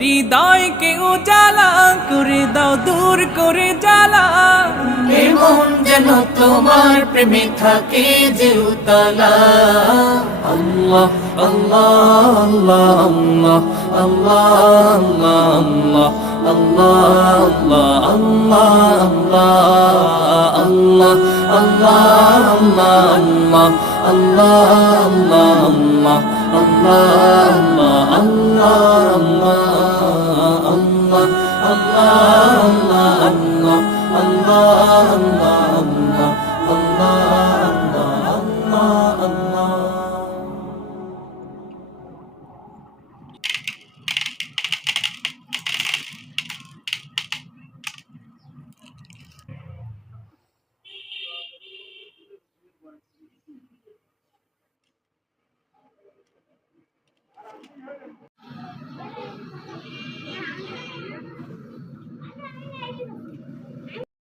হৃদয়কে উজালা করে দাও, দূর করে জ্বালা। এমন যেন তোমার প্রেমে থাকে যে উতলা। আল্লাহ আল্লাহ আল্লাহ আল্লাহ আল্লাহ আল্লাহ আল্লাহ আল্লাহ আল্লাহ আল্লাহ আল্লাহ আল্লাহ আল্লাহ আল্লাহ আল্লাহ আল্লাহ আল্লাহ আল্লাহ আল্লাহ